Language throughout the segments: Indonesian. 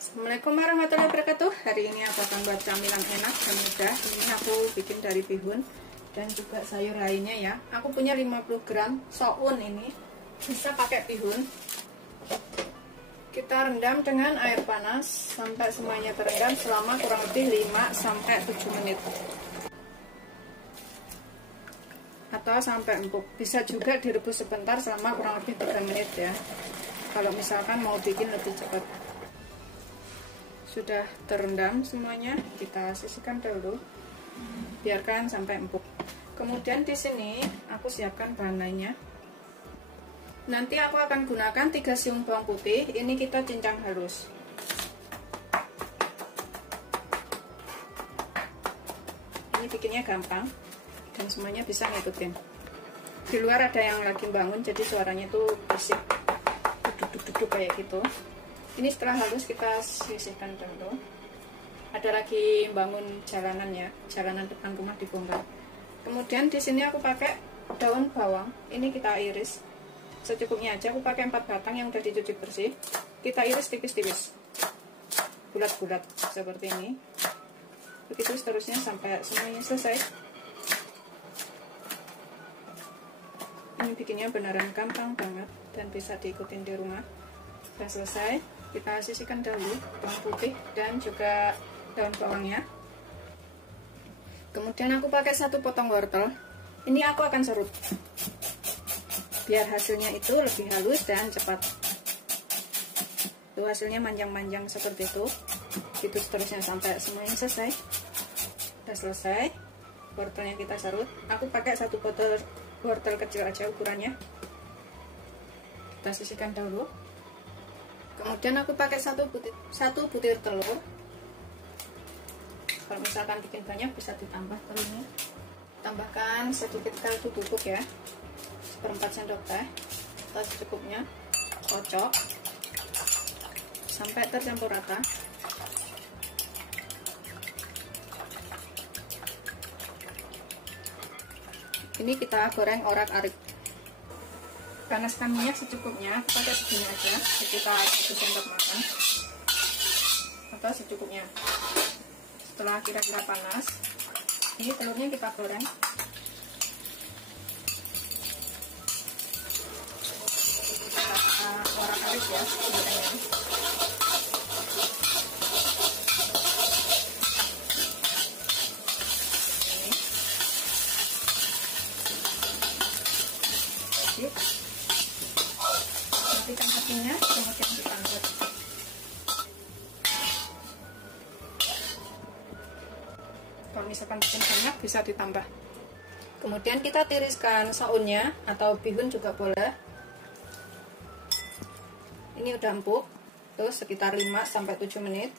Assalamualaikum warahmatullahi wabarakatuh. Hari ini aku akan buat camilan enak dan mudah. Ini aku bikin dari bihun dan juga sayur lainnya ya. Aku punya 50 gram soun, ini bisa pakai bihun. Kita rendam dengan air panas sampai semuanya terendam selama kurang lebih 5-7 menit atau sampai empuk. Bisa juga direbus sebentar selama kurang lebih 3 menit ya, kalau misalkan mau bikin lebih cepat. Sudah terendam semuanya, kita sisihkan dulu, biarkan sampai empuk. Kemudian di sini aku siapkan bahan lainnya. Nanti aku akan gunakan 3 siung bawang putih, ini kita cincang halus. Ini bikinnya gampang dan semuanya bisa ngikutin. Di luar ada yang lagi bangun, jadi suaranya itu berisik, duduk-duduk kayak gitu. Ini setelah halus kita sisihkan dulu. Ada lagi bangun jalanan ya, jalanan depan rumah dibongkar. Kemudian di sini aku pakai daun bawang, ini kita iris secukupnya aja. Aku pakai 4 batang yang udah dicuci bersih. Kita iris tipis-tipis, bulat-bulat seperti ini. Begitu seterusnya sampai semuanya selesai. Ini bikinnya beneran gampang banget dan bisa diikutin di rumah. Sudah selesai, kita sisihkan dahulu bawang putih dan juga daun bawangnya. Kemudian aku pakai 1 potong wortel. Ini aku akan serut biar hasilnya itu lebih halus dan cepat. Tuh hasilnya manjang-manjang seperti itu. Gitu seterusnya sampai semuanya selesai. Sudah selesai, wortelnya kita serut. Aku pakai 1 botol wortel kecil aja ukurannya. Kita sisihkan dahulu. Kemudian aku pakai 1 butir telur. Kalau misalkan bikin banyak bisa ditambah telurnya. Tambahkan sedikit kaldu bubuk ya, 1/4 sendok teh atau secukupnya. Kocok sampai tercampur rata. Ini kita goreng orak-arik. Panaskan minyak secukupnya, pakai segini aja, sekitar 1 sendok makan atau secukupnya. Setelah kira-kira panas, ini telurnya kita goreng. Kita orak-arik ya, gorengnya. Matikan apinya, kemudian kita angkat. Kalau misalkan bikin banyak bisa ditambah. Kemudian kita tiriskan saunnya atau bihun juga boleh. Ini udah empuk, terus sekitar 5-7 menit.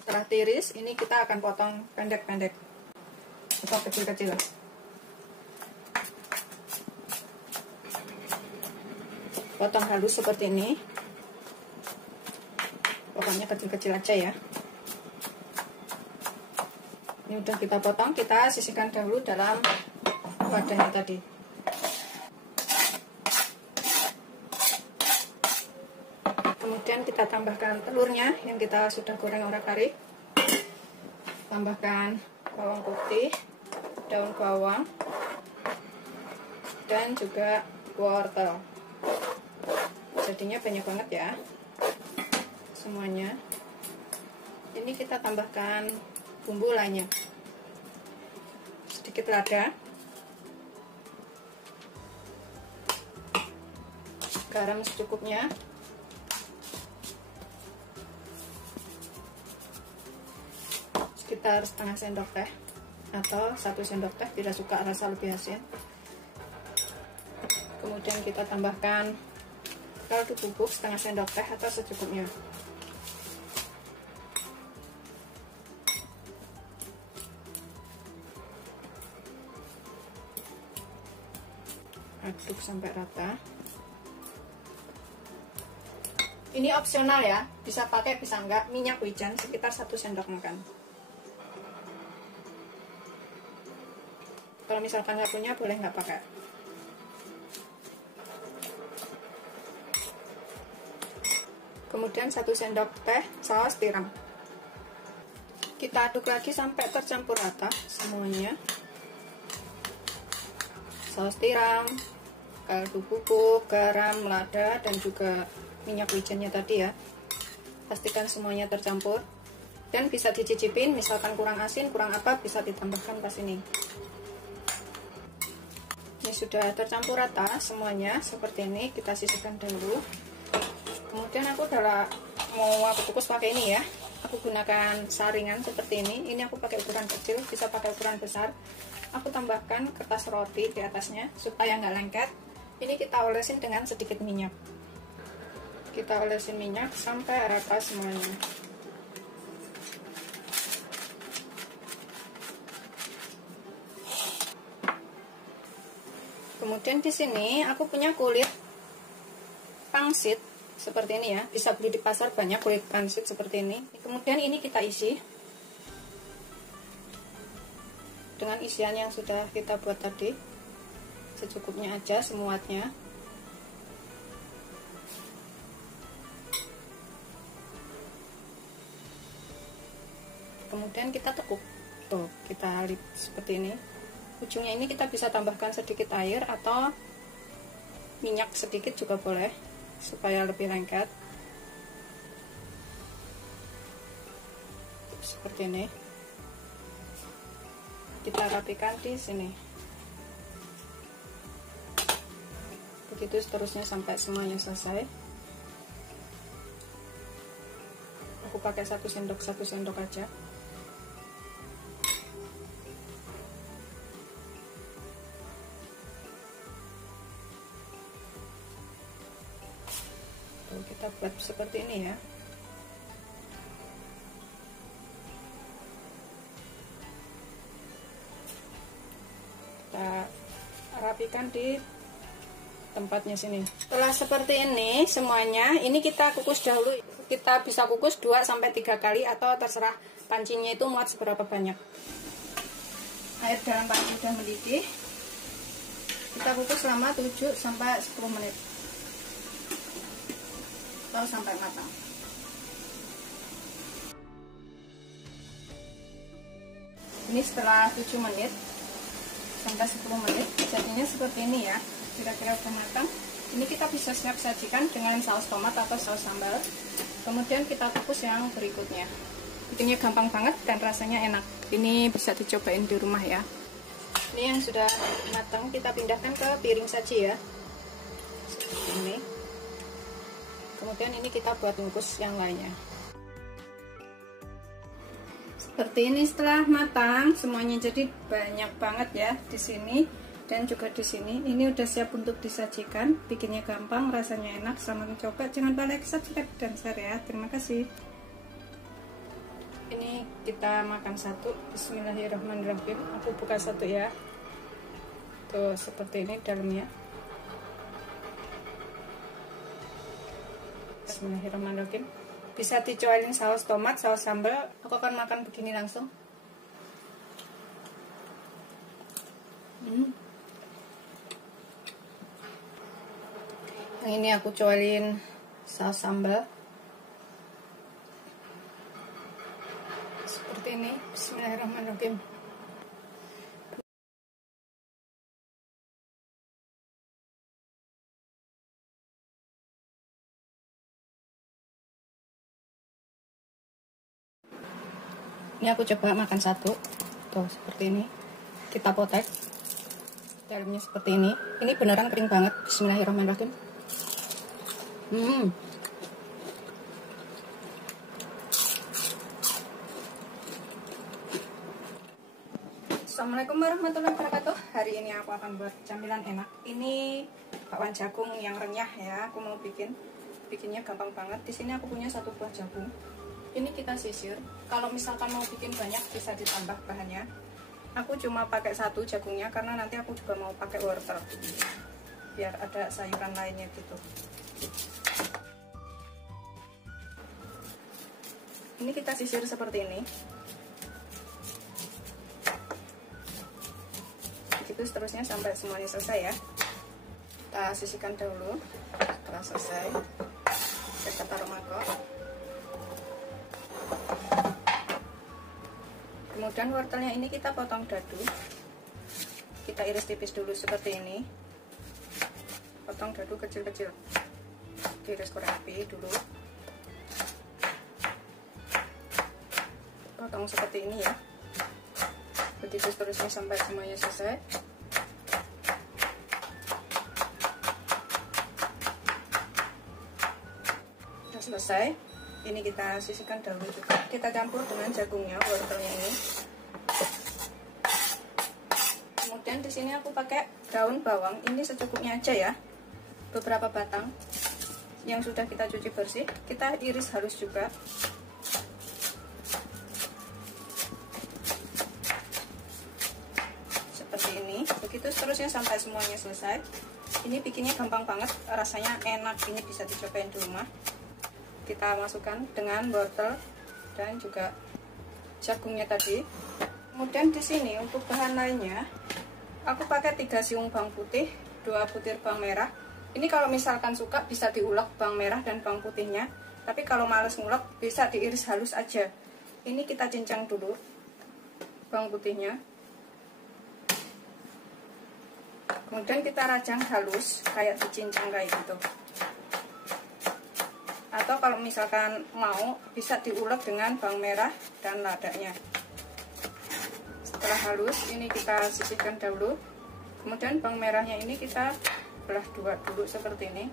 Setelah tiris, ini kita akan potong pendek-pendek atau kecil-kecil. Potong halus seperti ini. Pokoknya kecil-kecil aja ya. Ini udah kita potong, kita sisihkan dahulu dalam wadahnya tadi. Kemudian kita tambahkan telurnya yang kita sudah goreng orak-arik. Tambahkan bawang putih, daun bawang, dan juga wortel. Jadinya banyak banget ya semuanya. Ini kita tambahkan bumbu lainnya, sedikit lada, garam secukupnya, sekitar setengah sendok teh atau 1 sendok teh bila suka rasa lebih asin. Kemudian kita tambahkan kaldu bubuk setengah sendok teh atau secukupnya. Aduk sampai rata. Ini opsional ya, bisa pakai bisa enggak. Minyak wijen sekitar 1 sendok makan. Kalau misalkan nggak punya boleh nggak pakai. kemudian 1 sendok teh saus tiram. Kita aduk lagi sampai tercampur rata semuanya. Saus tiram, kaldu bubuk, garam, lada, dan juga minyak wijennya tadi ya. Pastikan semuanya tercampur. Dan bisa dicicipin, misalkan kurang asin, kurang apa, bisa ditambahkan pas ini. Ini sudah tercampur rata semuanya, seperti ini. Kita sisihkan dulu. Kemudian aku mau aku kukus pakai ini ya. Aku gunakan saringan seperti ini. Ini aku pakai ukuran kecil, bisa pakai ukuran besar. Aku tambahkan kertas roti di atasnya supaya nggak lengket. Ini kita olesin dengan sedikit minyak. Kita olesin minyak sampai rata semuanya. Kemudian di sini aku punya kulit pangsit seperti ini ya. Bisa beli di pasar banyak kulit pangsit seperti ini. Kemudian ini kita isi dengan isian yang sudah kita buat tadi. Secukupnya aja, semuanya. Kemudian kita tekuk. Tuh, kita lip seperti ini. Ujungnya ini kita bisa tambahkan sedikit air atau minyak sedikit juga boleh supaya lebih lengket. Seperti ini. Kita rapikan di sini. Begitu seterusnya sampai semuanya selesai. Aku pakai 1 sendok aja. Kita buat seperti ini ya. Kita rapikan di tempatnya sini. Setelah seperti ini semuanya, ini kita kukus dahulu. Kita bisa kukus 2-3 kali atau terserah pancinya itu muat seberapa banyak. Air dalam panci sudah mendidih. Kita kukus selama 7-10 menit. Atau sampai matang. Ini setelah 7 menit sampai 10 menit jadinya seperti ini ya, kira-kira udah matang. Ini kita bisa siap sajikan dengan saus tomat atau saus sambal. Kemudian kita kukus yang berikutnya. Bikinnya gampang banget dan rasanya enak. Ini bisa dicobain di rumah ya. Ini yang sudah matang kita pindahkan ke piring saji ya, seperti ini. Kemudian ini kita buat bungkus yang lainnya. Seperti ini setelah matang semuanya, jadi banyak banget ya di sini dan juga di sini. Ini udah siap untuk disajikan. Bikinnya gampang, rasanya enak. Selamat mencoba. Jangan lupa like, subscribe, dan share ya. Terima kasih. Ini kita makan satu. Bismillahirrahmanirrahim. Aku buka satu ya. Tuh seperti ini dalamnya. Bismillahirrahmanirrahim. Bisa dicobain saus tomat, saus sambal. Aku akan makan begini langsung. Yang ini aku cobain saus sambal. Seperti ini. Bismillahirrahmanirrahim. Ini aku coba makan satu. Tuh seperti ini. Kita potek. Dalamnya seperti ini. Ini beneran kering banget. Bismillahirrahmanirrahim. Assalamualaikum warahmatullahi wabarakatuh. Hari ini aku akan buat camilan enak. Ini bakwan jagung yang renyah ya. Aku mau bikinnya gampang banget. Di sini aku punya 1 buah jagung. Ini kita sisir. Kalau misalkan mau bikin banyak bisa ditambah bahannya. Aku cuma pakai 1 jagungnya karena nanti aku juga mau pakai wortel biar ada sayuran lainnya gitu. Ini kita sisir seperti ini. Begitu seterusnya sampai semuanya selesai ya. Kita sisihkan dahulu. Setelah selesai kita taruh mangkok. Kemudian wortelnya ini kita potong dadu, kita iris tipis dulu seperti ini. Potong dadu kecil-kecil, iris korek api dulu, potong seperti ini ya. Begitu seterusnya sampai semuanya selesai. Sudah selesai, ini kita sisihkan dahulu juga. Kita campur dengan jagungnya, wortelnya ini. Kemudian di sini aku pakai daun bawang, ini secukupnya aja ya. Beberapa batang yang sudah kita cuci bersih, kita iris halus juga. Begitu seterusnya sampai semuanya selesai. Ini bikinnya gampang banget, rasanya enak, ini bisa dicobain di rumah. Kita masukkan dengan wortel dan juga jagungnya tadi. Kemudian di sini untuk bahan lainnya, aku pakai 3 siung bawang putih, 2 butir bawang merah. Ini kalau misalkan suka bisa diulek bawang merah dan bawang putihnya, tapi kalau males ngulek bisa diiris halus aja. Ini kita cincang dulu bawang putihnya. Kemudian kita rajang halus kayak dicincang kayak gitu. Atau kalau misalkan mau bisa diulek dengan bawang merah dan ladanya. Setelah halus ini kita sisihkan dahulu. Kemudian bawang merahnya ini kita belah dua dulu seperti ini.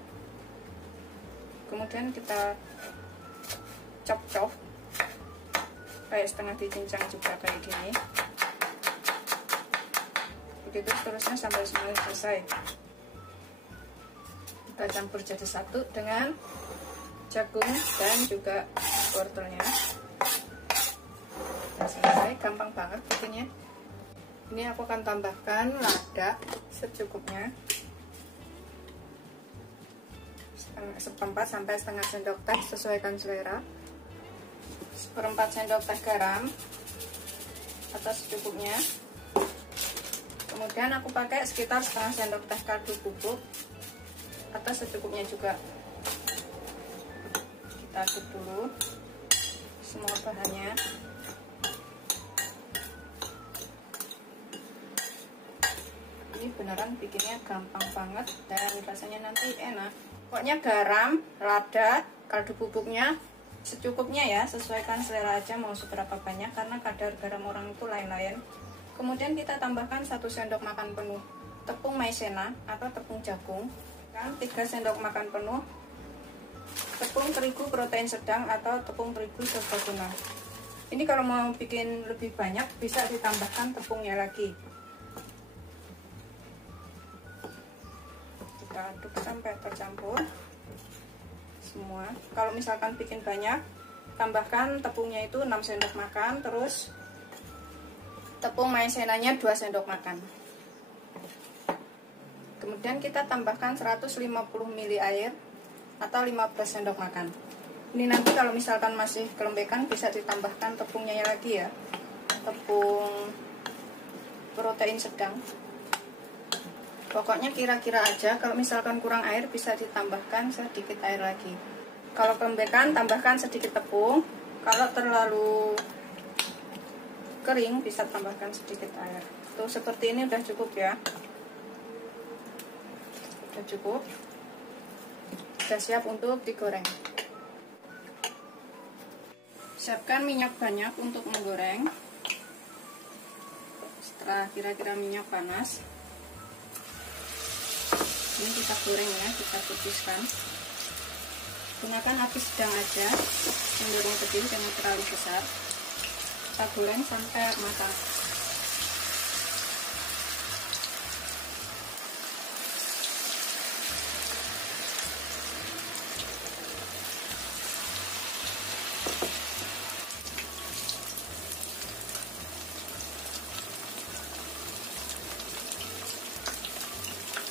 Kemudian kita chop-chop kayak setengah dicincang juga kayak gini. Begitu seterusnya sampai semuanya selesai. Kita campur jadi satu dengan jagung dan juga wortelnya. Sudah selesai, gampang banget bikinnya. Ini aku akan tambahkan lada secukupnya, seperempat sampai setengah sendok teh, sesuaikan selera. Seperempat sendok teh garam atau secukupnya. Kemudian aku pakai sekitar setengah sendok teh kaldu bubuk atau secukupnya juga. Kita aduk dulu semua bahannya. Ini beneran bikinnya gampang banget dan rasanya nanti enak. Pokoknya garam, lada, kaldu bubuknya secukupnya ya, sesuaikan selera aja mau seberapa banyak karena kadar garam orang itu lain-lain. Kemudian kita tambahkan 1 sendok makan penuh tepung maizena atau tepung jagung, dan 3 sendok makan penuh tepung terigu protein sedang atau tepung terigu serbaguna. Ini kalau mau bikin lebih banyak bisa ditambahkan tepungnya lagi. Kita aduk sampai tercampur semua. Kalau misalkan bikin banyak, tambahkan tepungnya itu 6 sendok makan, terus tepung maizenanya 2 sendok makan. Kemudian kita tambahkan 150 ml air atau 15 sendok makan. Ini nanti kalau misalkan masih kelembekan bisa ditambahkan tepungnya lagi ya. Tepung protein sedang. Pokoknya kira-kira aja, kalau misalkan kurang air bisa ditambahkan sedikit air lagi. Kalau kelembekan tambahkan sedikit tepung. Kalau terlalu kering bisa tambahkan sedikit air. Tuh seperti ini udah cukup ya. Udah cukup. Sudah siap untuk digoreng. Siapkan minyak banyak untuk menggoreng. Setelah kira-kira minyak panas, ini kita goreng ya, kita tutiskan. Gunakan api sedang aja, mendorong kecil, jangan terlalu besar. Kita goreng sampai matang.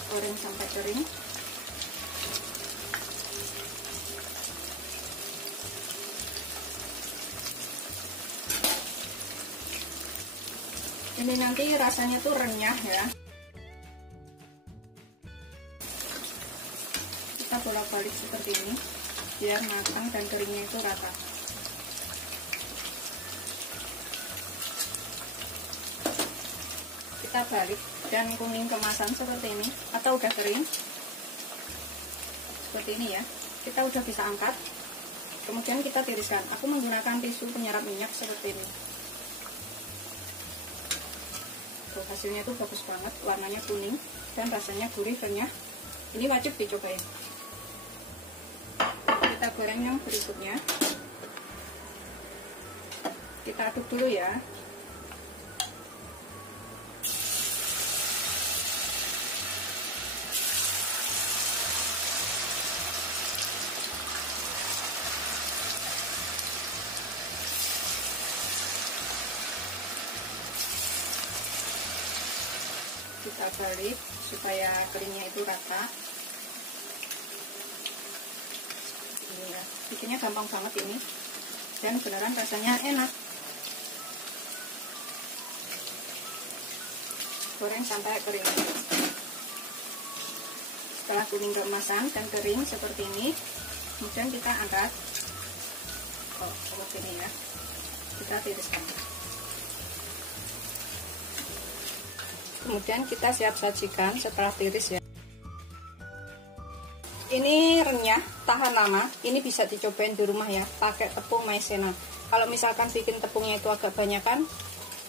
Goreng sampai kering. Ini nanti rasanya tuh renyah ya. Kita bolak-balik seperti ini biar matang dan keringnya itu rata. kita balik dan kuning kemasan seperti ini, atau udah kering seperti ini ya, kita udah bisa angkat. Kemudian kita tiriskan. Aku menggunakan tisu penyerap minyak seperti ini. Tuh, hasilnya tuh bagus banget, warnanya kuning dan rasanya gurih renyah. Ini wajib dicobain. Kita goreng yang berikutnya. Kita aduk dulu ya. Kita balik supaya keringnya itu rata. Ini ya, bikinnya gampang banget ini, dan beneran rasanya enak. Goreng sampai kering. Setelah kuning keemasan dan kering seperti ini, kemudian kita angkat. Oh, seperti ini ya. Kita tiriskan. Kemudian kita siap sajikan setelah tiris ya. Ini renyah, tahan lama. Ini bisa dicobain di rumah ya, pakai tepung maizena. Kalau misalkan bikin tepungnya itu agak banyakan,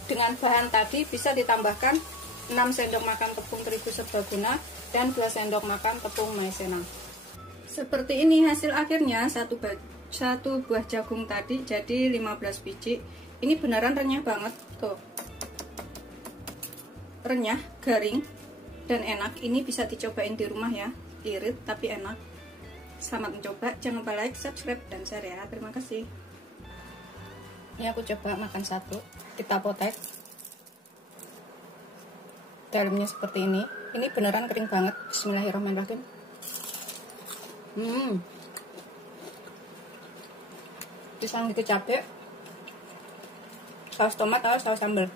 dengan bahan tadi bisa ditambahkan 6 sendok makan tepung terigu serbaguna dan 2 sendok makan tepung maizena. Seperti ini hasil akhirnya, satu buah jagung tadi jadi 15 biji. Ini beneran renyah banget tuh. Renyah, garing, dan enak. Ini bisa dicobain di rumah ya, irit tapi enak. Selamat mencoba, jangan lupa like, subscribe, dan share ya. Terima kasih. Ini aku coba makan satu. Kita potek. Dalamnya seperti ini. Ini beneran kering banget. Bismillahirrahmanirrahim. Pisang gitu cabai, saus tomat atau saus sambal.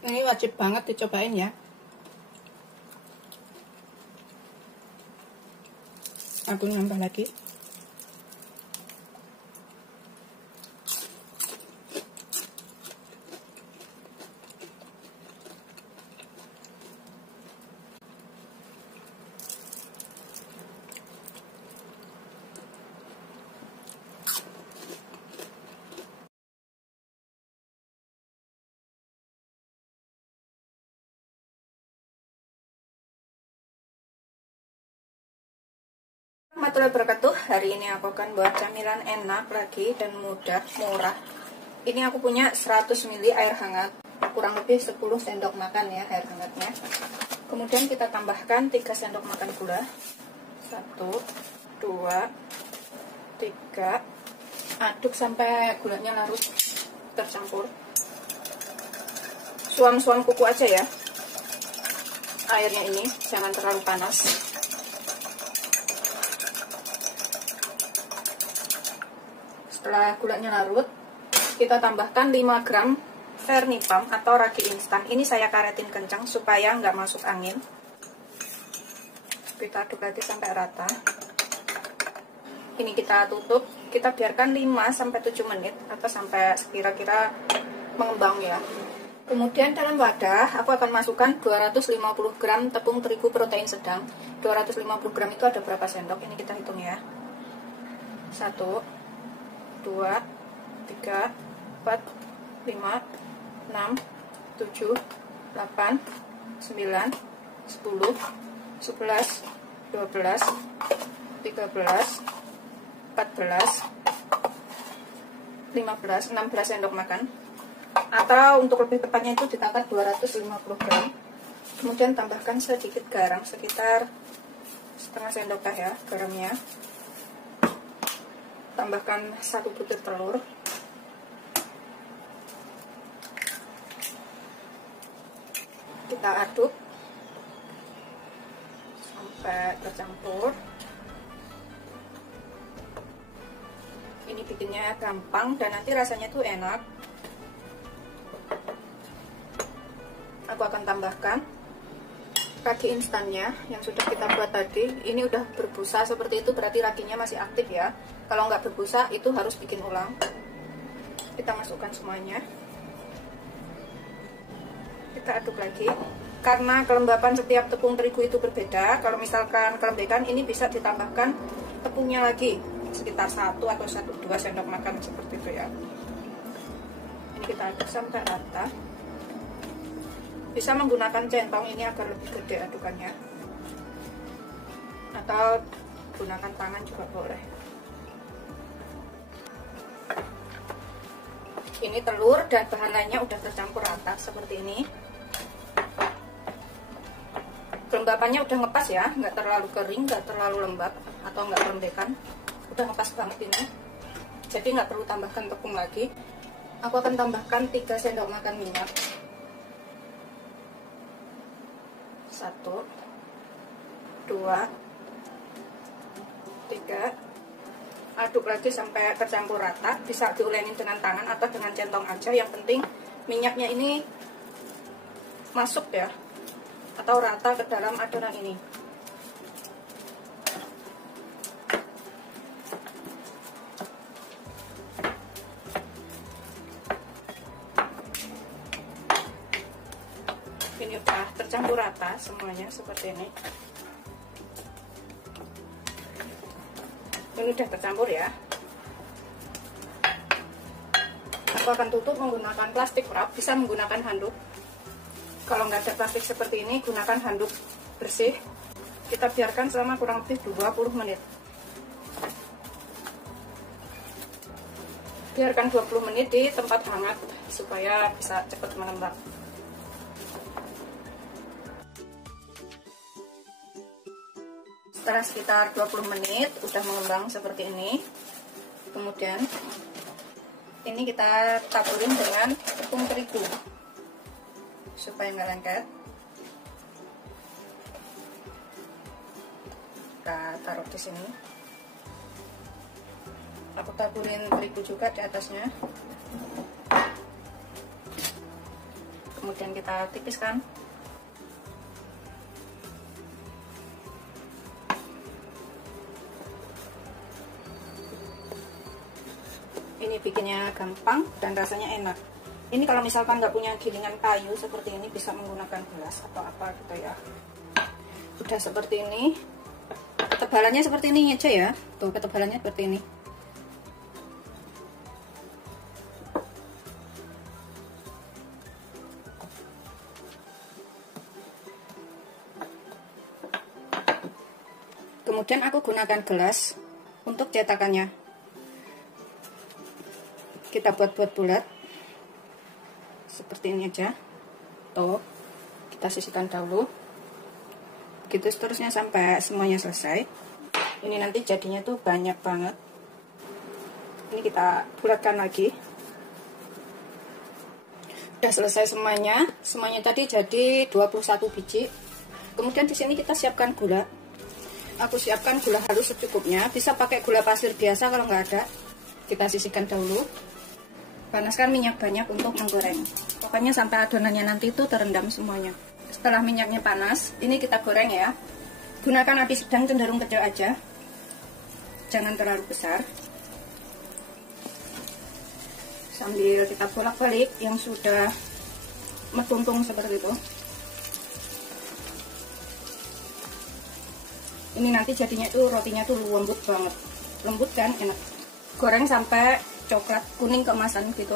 Ini wajib banget dicobain ya. Aku nambah lagi. Warahmatullahi wabarakatuh. Hari ini aku akan buat camilan enak lagi dan mudah, murah. Ini aku punya 100 ml air hangat, kurang lebih 10 sendok makan ya air hangatnya. Kemudian kita tambahkan 3 sendok makan gula. 1, 2, 3. Aduk sampai gulanya larut tercampur. Suam-suam kuku aja ya. Airnya ini jangan terlalu panas. Setelah gulanya larut, kita tambahkan 5 gram Vernipam atau ragi instan. Ini saya karetin kencang supaya nggak masuk angin. Kita aduk lagi sampai rata. Ini kita tutup, kita biarkan 5-7 menit atau sampai kira-kira mengembang ya. Kemudian dalam wadah aku akan masukkan 250 gram tepung terigu protein sedang. 250 gram itu ada berapa sendok? Ini kita hitung ya. 1, 2, 3, 4, 5, 6, 7, 8, 9, 10, 11, 12, 13, 14, 15, 16 sendok makan. Atau untuk lebih tepatnya itu ditambah 250 gram. Kemudian tambahkan sedikit garam, sekitar setengah sendok teh ya garamnya. Tambahkan 1 butir telur. Kita kita aduk sampai tercampur. Ini bikinnya gampang dan nanti rasanya tuh enak. Aku akan tambahkan ragi instannya yang sudah kita buat tadi. Ini udah berbusa seperti itu, berarti raginya masih aktif ya. Kalau nggak berbusa itu harus bikin ulang. Kita masukkan semuanya, kita aduk lagi. Karena kelembapan setiap tepung terigu itu berbeda, kalau misalkan kelembekan ini bisa ditambahkan tepungnya lagi sekitar 1 atau 1-2 sendok makan seperti itu ya. Ini kita aduk sampai rata. Bisa menggunakan centong ini agar lebih gede adukannya, atau gunakan tangan juga boleh. Ini telur dan bahan lainnya udah tercampur rata seperti ini. Kelembapannya udah ngepas ya, nggak terlalu kering, nggak terlalu lembab atau nggak kelembekan. Udah ngepas banget ini, jadi nggak perlu tambahkan tepung lagi. Aku akan tambahkan 3 sendok makan minyak. 1, 2, 3. Aduk lagi sampai tercampur rata. Bisa diolesin dengan tangan atau dengan centong aja, yang penting minyaknya ini masuk ya, atau rata ke dalam adonan ini. Ini udah tercampur rata semuanya seperti ini. Ini udah tercampur ya. Aku akan tutup menggunakan plastik wrap, bisa menggunakan handuk. Kalau nggak ada plastik seperti ini, gunakan handuk bersih. Kita biarkan selama kurang lebih 20 menit. Biarkan 20 menit di tempat hangat supaya bisa cepat mengembang. Setelah sekitar 20 menit udah mengembang seperti ini. Kemudian ini kita taburin dengan tepung terigu supaya nggak lengket. Kita taruh di sini. Aku taburin terigu juga di atasnya. Kemudian kita tipiskan. Ini bikinnya gampang dan rasanya enak. Ini kalau misalkan nggak punya gilingan kayu seperti ini, bisa menggunakan gelas atau apa gitu ya. Udah seperti ini. Ketebalannya seperti ini aja ya. Tuh, ketebalannya seperti ini. Kemudian aku gunakan gelas untuk cetakannya. Kita buat-buat bulat seperti ini aja. Tuh, kita sisihkan dahulu. Begitu seterusnya sampai semuanya selesai. Ini nanti jadinya tuh banyak banget. Ini kita bulatkan lagi. Udah selesai semuanya. Semuanya tadi jadi 21 biji. Kemudian di sini kita siapkan gula. Aku siapkan gula halus secukupnya. Bisa pakai gula pasir biasa kalau nggak ada. Kita sisihkan dahulu. Panaskan minyak banyak untuk menggoreng. Pokoknya sampai adonannya nanti itu terendam semuanya. Setelah minyaknya panas, ini kita goreng ya. Gunakan api sedang cenderung kecil aja. Jangan terlalu besar. Sambil kita bolak-balik yang sudah metumpung seperti itu. Ini nanti jadinya itu rotinya tuh lembut banget. Lembut kan, enak. Goreng sampai coklat kuning keemasan gitu.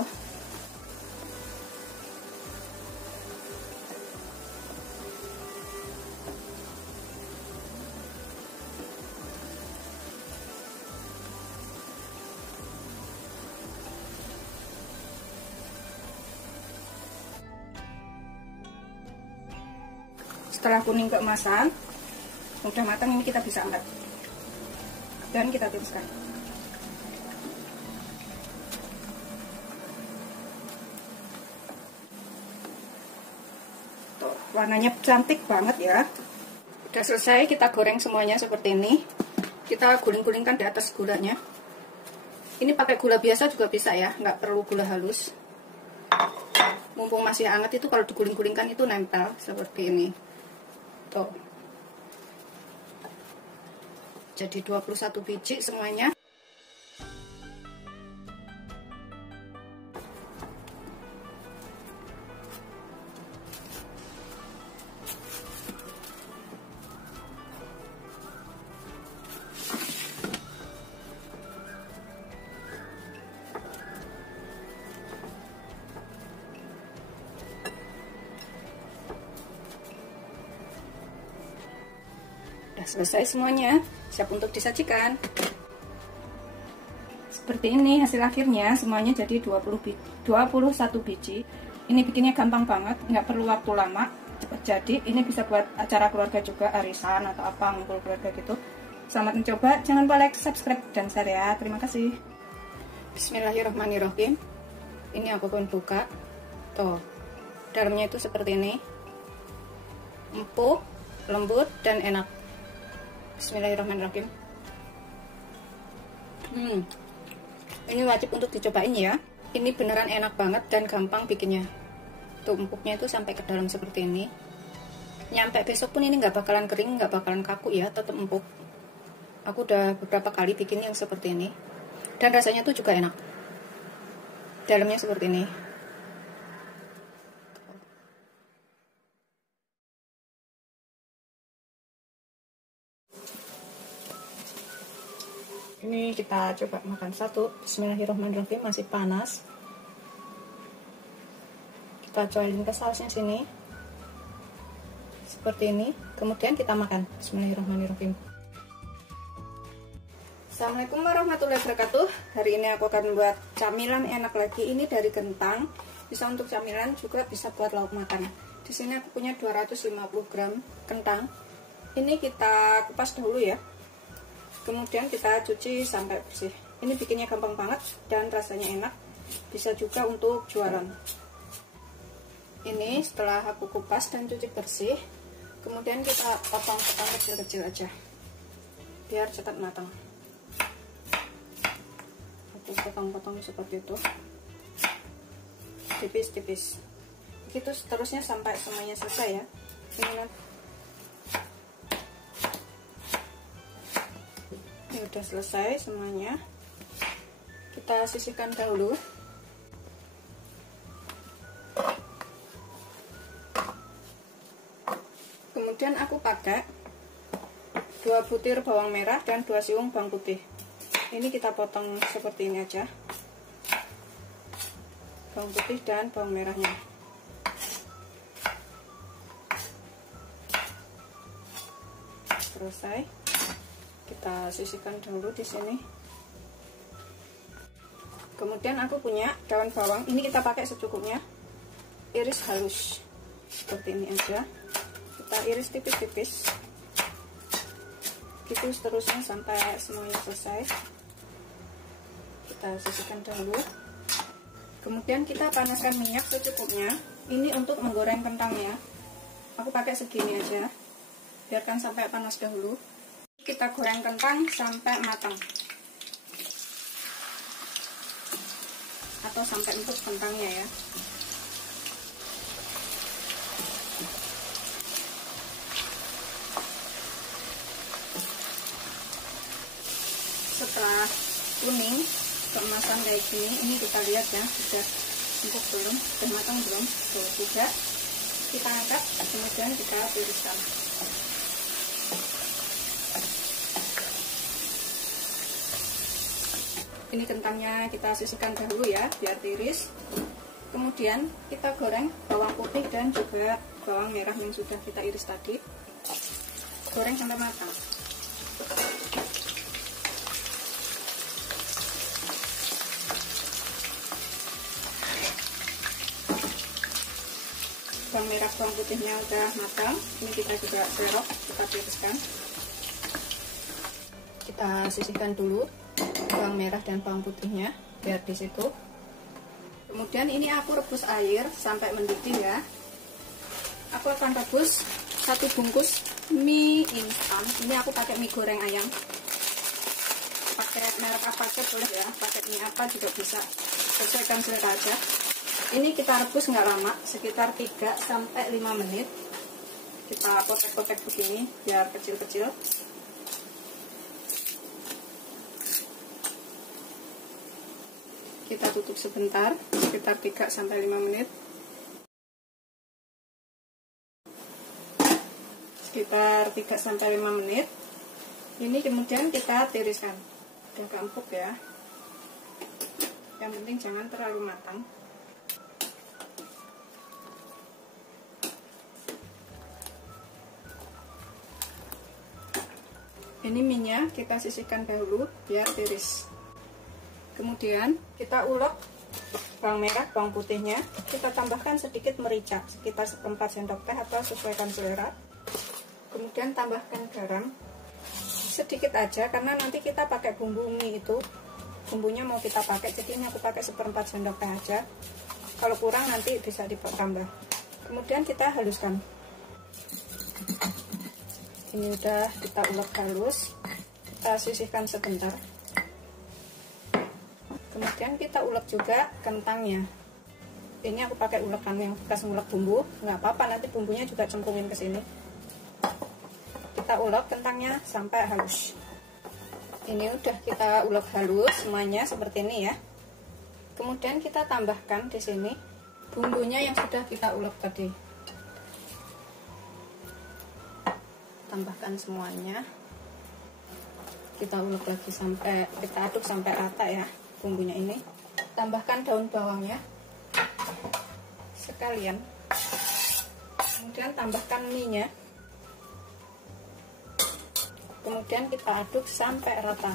Setelah kuning keemasan, udah matang, ini kita bisa angkat dan kita tiriskan. Tuh. warnanya cantik banget ya. Udah selesai, kita goreng semuanya seperti ini. Kita guling-gulingkan di atas gulanya. Ini pakai gula biasa juga bisa ya, nggak perlu gula halus. Mumpung masih hangat itu kalau diguling-gulingkan itu nempel seperti ini. Tuh. Jadi 21 biji semuanya. Udah selesai semuanya, siap untuk disajikan. Seperti ini hasil akhirnya, semuanya jadi 21 biji. Ini bikinnya gampang banget, nggak perlu waktu lama, cepat jadi. Ini bisa buat acara keluarga juga, arisan atau apa, ngumpul keluarga gitu. Selamat mencoba, jangan lupa like, subscribe, dan share ya. Terima kasih. Bismillahirrahmanirrahim. Ini aku akan buka. Tuh, dalamnya itu seperti ini. Empuk, lembut, dan enak. Bismillahirrahmanirrahim. Ini wajib untuk dicobain ya. Ini beneran enak banget dan gampang bikinnya. Tuh, empuknya itu sampai ke dalam seperti ini. Nyampe besok pun ini nggak bakalan kering, nggak bakalan kaku ya, tetap empuk. Aku udah beberapa kali bikin yang seperti ini. Dan rasanya tuh juga enak. Dalamnya seperti ini. Ini kita coba makan satu. Bismillahirrahmanirrahim, masih panas. Kita cobain ke sausnya sini. Seperti ini. Kemudian kita makan. Bismillahirrahmanirrahim. Assalamualaikum warahmatullahi wabarakatuh. Hari ini aku akan membuat camilan enak lagi. Ini dari kentang. Bisa untuk camilan, juga bisa buat lauk makan. Di sini aku punya 250 gram kentang. Ini kita kupas dahulu ya. Kemudian kita cuci sampai bersih. Ini bikinnya gampang banget dan rasanya enak. Bisa juga untuk jualan. Ini setelah aku kupas dan cuci bersih, kemudian kita potong-potong kecil-kecil aja, biar cepat matang. Aku potong-potong seperti itu, tipis-tipis. Begitu seterusnya sampai semuanya selesai ya. Ini udah selesai semuanya. Kita sisihkan dahulu. Kemudian aku pakai 2 butir bawang merah dan 2 siung bawang putih. Ini kita potong seperti ini aja. Bawang putih dan bawang merahnya. Selesai. Kita sisihkan dulu di sini. Kemudian aku punya daun bawang. Ini kita pakai secukupnya. Iris halus. Seperti ini aja. Kita iris tipis-tipis. Gitu seterusnya sampai semuanya selesai. Kita sisihkan dahulu. Kemudian kita panaskan minyak secukupnya. Ini untuk menggoreng kentangnya. Aku pakai segini aja. Biarkan sampai panas dahulu. Kita goreng kentang sampai matang atau sampai empuk kentangnya ya. Setelah kuning keemasan kayak gini, ini kita lihat ya, sudah empuk belum, sudah matang belum. Tuh, sudah. Kita angkat, kemudian kita tiriskan. Ini kentangnya kita sisihkan dahulu ya, biar tiris. Kemudian kita goreng bawang putih dan juga bawang merah yang sudah kita iris tadi. Goreng sampai matang. Bawang merah, bawang putihnya udah matang. Ini kita juga serok, kita tiriskan. Kita sisihkan dulu bawang merah dan bawang putihnya biar di situ. Kemudian ini aku rebus air sampai mendidih ya. aku akan rebus 1 bungkus mie instan. Ini aku pakai mie goreng ayam, pakai merek apa aja boleh ya, pakai mie apa juga bisa, sesuaikan selera aja. Ini kita rebus nggak lama, sekitar 3-5 menit. Kita potek-potek begini biar kecil-kecil. Kita tutup sebentar, sekitar 3-5 menit. Sekitar 3-5 menit. Ini kemudian kita tiriskan. Agak empuk ya. Yang penting jangan terlalu matang. Ini minyak kita sisihkan dahulu biar tiris. Kemudian kita ulek bawang merah, bawang putihnya. Kita tambahkan sedikit merica, sekitar 1/4 sendok teh atau sesuaikan selera. Kemudian tambahkan garam sedikit aja karena nanti kita pakai bumbu mie itu. Bumbunya mau kita pakai, jadi ini aku pakai 1/4 sendok teh aja. Kalau kurang nanti bisa ditambah. Kemudian kita haluskan. Ini udah kita ulek halus, kita sisihkan sebentar. Kemudian kita ulek juga kentangnya. Ini aku pakai ulekan yang bekas ngulek bumbu, nggak apa-apa, nanti bumbunya juga cemplungin ke sini. Kita ulek kentangnya sampai halus. Ini udah kita ulek halus semuanya seperti ini ya. Kemudian kita tambahkan di sini bumbunya yang sudah kita ulek tadi. Tambahkan semuanya, kita ulek lagi sampai kita aduk sampai rata ya bumbunya ini. Tambahkan daun bawangnya sekalian, kemudian tambahkan mie-nya, kemudian kita aduk sampai rata.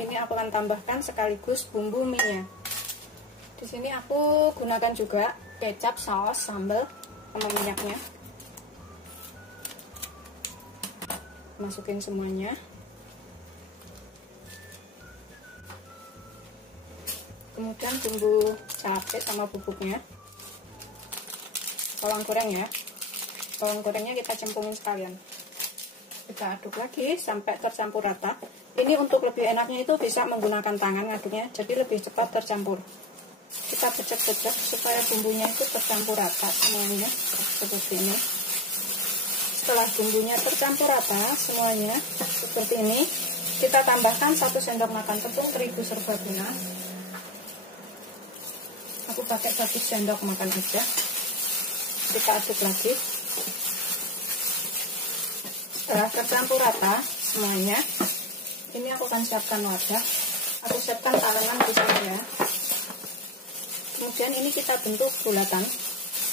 Ini aku akan tambahkan sekaligus bumbu mie-nya. Di sini aku gunakan juga kecap, saus, sambal, sama minyaknya. Masukin semuanya. Kemudian bumbu cabai sama bubuknya. Bawang goreng ya. Bawang gorengnya kita cemplungin sekalian. Kita aduk lagi sampai tercampur rata. Ini untuk lebih enaknya itu bisa menggunakan tangan ngaduknya, jadi lebih cepat tercampur. Kita pecah-pecah supaya bumbunya itu tercampur rata semuanya seperti ini. Setelah bumbunya tercampur rata semuanya seperti ini, kita tambahkan 1 sendok makan tepung terigu serbaguna. Aku pakai 1 sendok makan aja. Kita aduk lagi. Setelah tercampur rata semuanya, ini aku akan siapkan wadah. Aku siapkan talengan di sini ya. Kemudian ini kita bentuk bulatan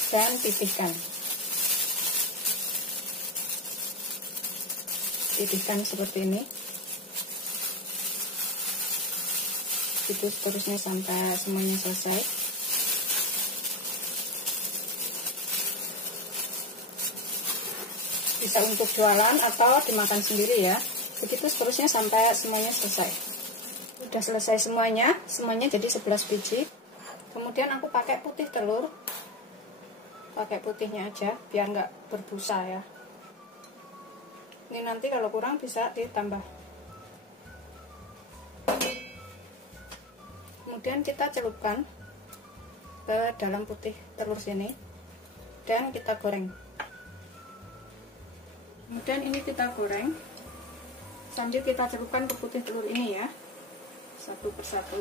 dan pipihkan. Pipihkan seperti ini. Itu seterusnya sampai semuanya selesai. Bisa untuk jualan atau dimakan sendiri ya. Begitu seterusnya sampai semuanya selesai. Udah selesai semuanya jadi 11 biji. Kemudian aku pakai putih telur, pakai putihnya aja biar nggak berbusa ya. Ini nanti kalau kurang bisa ditambah. Kemudian kita celupkan ke dalam putih telur sini dan kita goreng. Kemudian ini kita goreng sambil kita celupkan ke putih telur ini ya, satu persatu.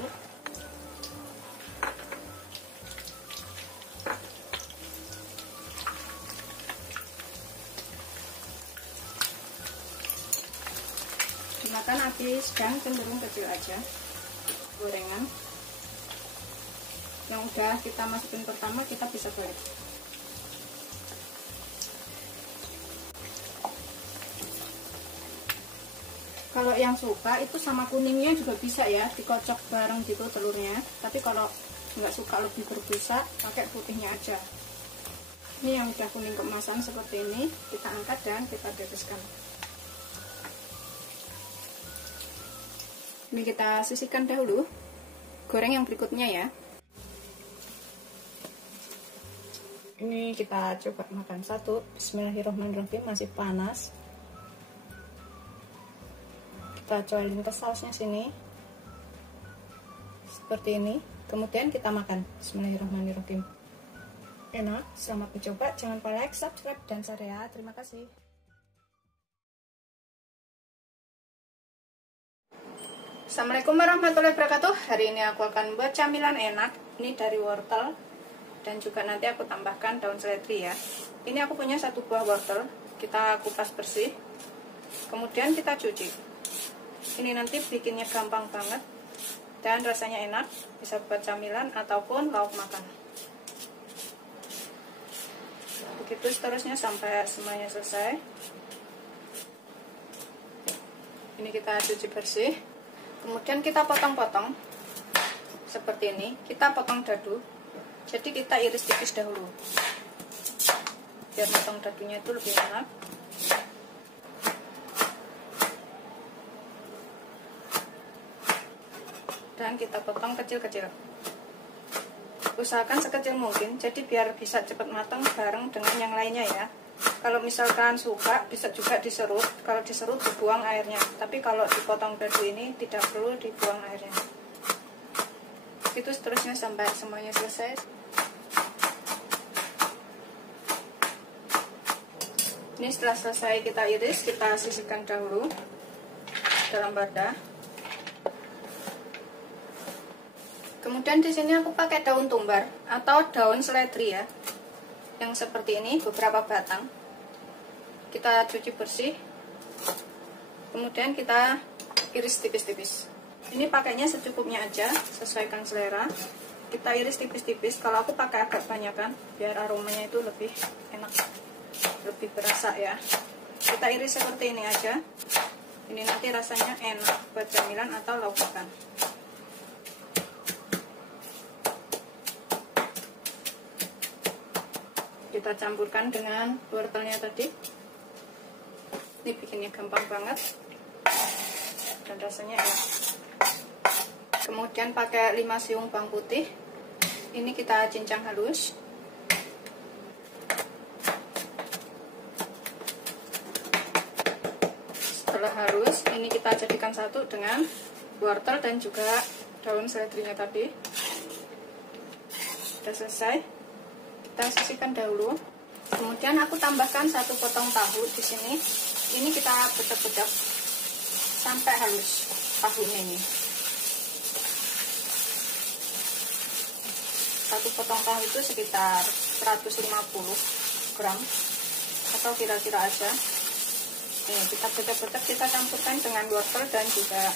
Gunakan api sedang cenderung kecil aja gorengan. Yang udah kita masukin pertama kita bisa balik. Kalau yang suka itu sama kuningnya juga bisa ya, dikocok bareng gitu telurnya. Tapi kalau nggak suka lebih berbusa, pakai putihnya aja. Ini yang udah kuning keemasan seperti ini, kita angkat dan kita tiriskan. Ini kita sisihkan dahulu. Goreng yang berikutnya ya. Ini kita coba makan satu. Bismillahirrahmanirrahim, masih panas. Kita colin ke sausnya sini seperti ini, kemudian kita makan. Bismillahirrahmanirrahim. Enak, selamat mencoba. Jangan lupa like, subscribe, dan share ya. Terima kasih. Assalamualaikum warahmatullahi wabarakatuh. Hari ini aku akan buat camilan enak. Ini dari wortel, dan juga nanti aku tambahkan daun seledri ya. Ini aku punya satu buah wortel, kita kupas bersih, kemudian kita cuci. Ini nanti bikinnya gampang banget dan rasanya enak, bisa buat camilan ataupun lauk makan. Begitu seterusnya sampai semuanya selesai. Ini kita cuci bersih, kemudian kita potong-potong seperti ini. Kita potong dadu, jadi kita iris tipis dahulu biar potong dadunya itu lebih enak. Dan kita potong kecil-kecil, usahakan sekecil mungkin, jadi biar bisa cepat matang bareng dengan yang lainnya ya. Kalau misalkan suka bisa juga diserut, kalau diserut dibuang airnya, tapi kalau dipotong dadu ini tidak perlu dibuang airnya. Itu seterusnya sampai semuanya selesai. Ini setelah selesai kita iris, kita sisihkan dahulu dalam wadah. Kemudian di sini aku pakai daun tumbar atau daun seledri ya, yang seperti ini, beberapa batang. Kita cuci bersih, kemudian kita iris tipis-tipis. Ini pakainya secukupnya aja, sesuaikan selera. Kita iris tipis-tipis. Kalau aku pakai agak banyak kan, biar aromanya itu lebih enak, lebih berasa ya. Kita iris seperti ini aja. Ini nanti rasanya enak buat camilan atau lauk makan. Kita campurkan dengan wortelnya tadi. Ini bikinnya gampang banget dan rasanya enak. Kemudian pakai 5 siung bawang putih. Ini kita cincang halus. Setelah halus, ini kita jadikan satu dengan wortel dan juga daun seledrinya tadi. Sudah selesai. Kita sisihkan dahulu. Kemudian aku tambahkan satu potong tahu di sini. Ini kita pecah-pecah sampai halus tahunya ini. Satu potong tahu itu sekitar 150 gram atau kira-kira aja. Ini kita pecah-pecah, kita campurkan dengan wortel dan juga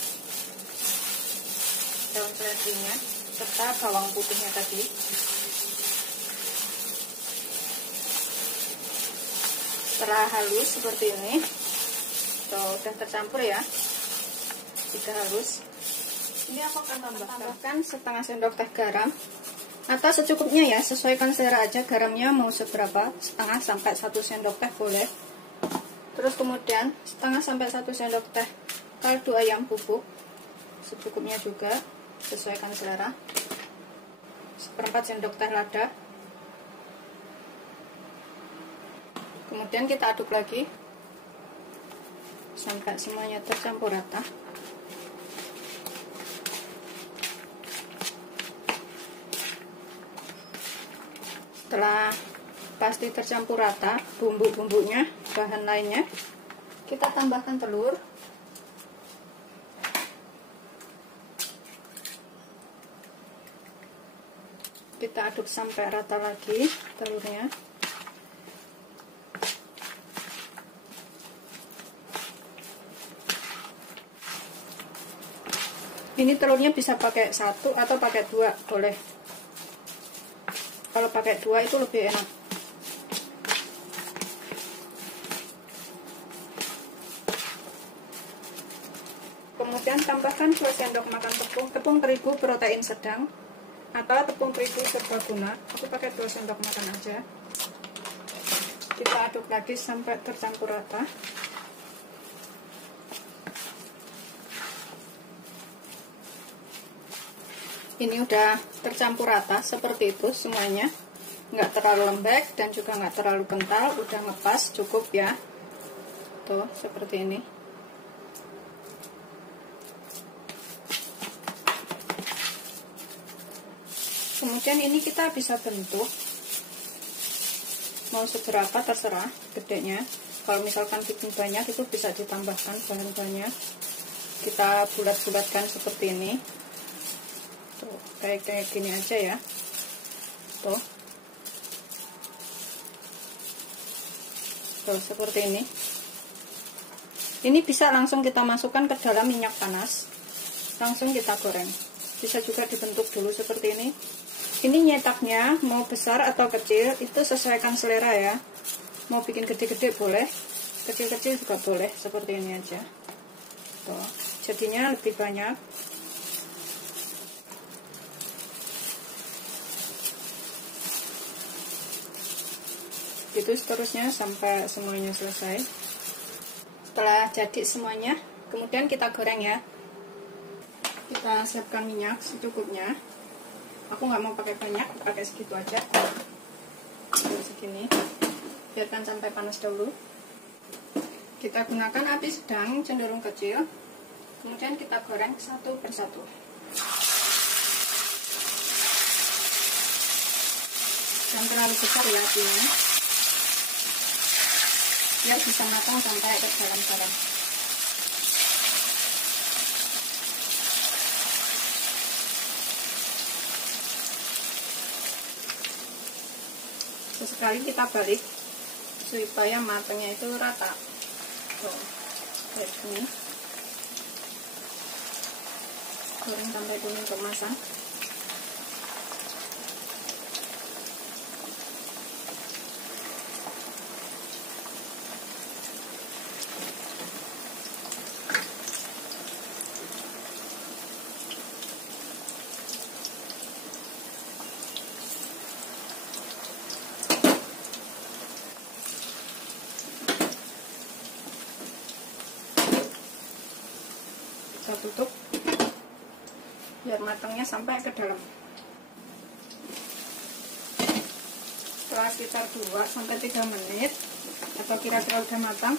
daun seledrinya serta bawang putihnya tadi. Setelah halus seperti ini, udah tercampur ya, sudah halus. Ini aku akan tambahkan setengah sendok teh garam atau secukupnya ya, sesuaikan selera aja garamnya mau seberapa, setengah sampai 1 sendok teh boleh. Terus kemudian setengah sampai 1 sendok teh kaldu ayam bubuk, secukupnya juga, sesuaikan selera. 1/4 sendok teh lada. Kemudian kita aduk lagi sampai semuanya tercampur rata. Setelah pasti tercampur rata bumbu-bumbunya, bahan lainnya, kita tambahkan telur. Kita aduk sampai rata lagi telurnya. Ini telurnya bisa pakai 1 atau pakai 2 boleh. Kalau pakai 2 itu lebih enak. Kemudian tambahkan 2 sendok makan tepung terigu protein sedang atau tepung terigu serbaguna. Aku pakai 2 sendok makan aja. Kita aduk lagi sampai tercampur rata. Ini udah tercampur rata seperti itu semuanya. nggak terlalu lembek dan juga nggak terlalu kental, udah ngepas, cukup ya. Tuh seperti ini. Kemudian ini kita bisa bentuk mau seberapa terserah gedenya. Kalau misalkan bikin banyak itu bisa ditambahkan bahan-bahannya. Kita bulat-bulatkan seperti ini. Tuh, kayak gini aja ya. Tuh. Tuh, seperti ini. Ini bisa langsung kita masukkan ke dalam minyak panas. Langsung kita goreng. Bisa juga dibentuk dulu seperti ini. Ini nyetaknya mau besar atau kecil itu sesuaikan selera ya. Mau bikin gede-gede boleh, kecil-kecil juga boleh, seperti ini aja. Tuh, jadinya lebih banyak. Gitu seterusnya sampai semuanya selesai. Setelah jadi semuanya, kemudian kita goreng ya. Kita siapkan minyak secukupnya. Aku nggak mau pakai banyak, pakai segitu aja. Segini. Biarkan sampai panas dahulu. Kita gunakan api sedang cenderung kecil. Kemudian kita goreng satu persatu. Jangan terlalu besar ya apinya, biar bisa matang sampai ke dalam garam. Sesekali kita balik supaya matangnya itu rata. Tuh, kayak gini. Goreng sampai kuning keemasan. Kita tutup biar matangnya sampai ke dalam. Setelah sekitar 2-3 menit atau kira-kira udah matang,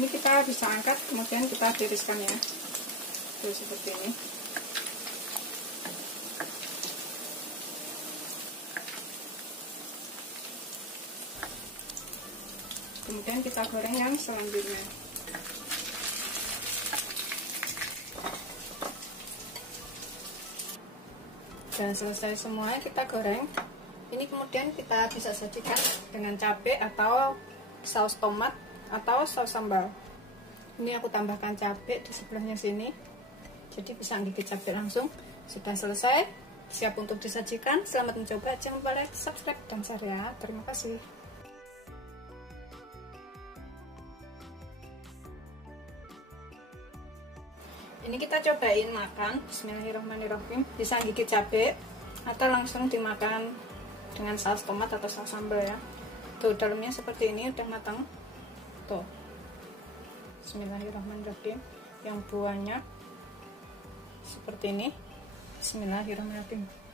ini kita bisa angkat, kemudian kita tiriskan ya. Tuh seperti ini. Kemudian kita goreng yang selanjutnya. Dan selesai semua kita goreng. Ini kemudian kita bisa sajikan dengan cabai atau saus tomat atau saus sambal. Ini aku tambahkan cabai di sebelahnya sini, jadi bisa gigit cabai langsung. Sudah selesai, siap untuk disajikan. Selamat mencoba, jangan lupa like, subscribe, dan share ya. Terima kasih. Ini kita cobain makan. Bismillahirrahmanirrahim. Bisa gigit cabai atau langsung dimakan dengan saus tomat atau saus sambal ya. Tuh dalamnya seperti ini udah matang. Tuh. Bismillahirrahmanirrahim. Yang buahnya seperti ini. Bismillahirrahmanirrahim.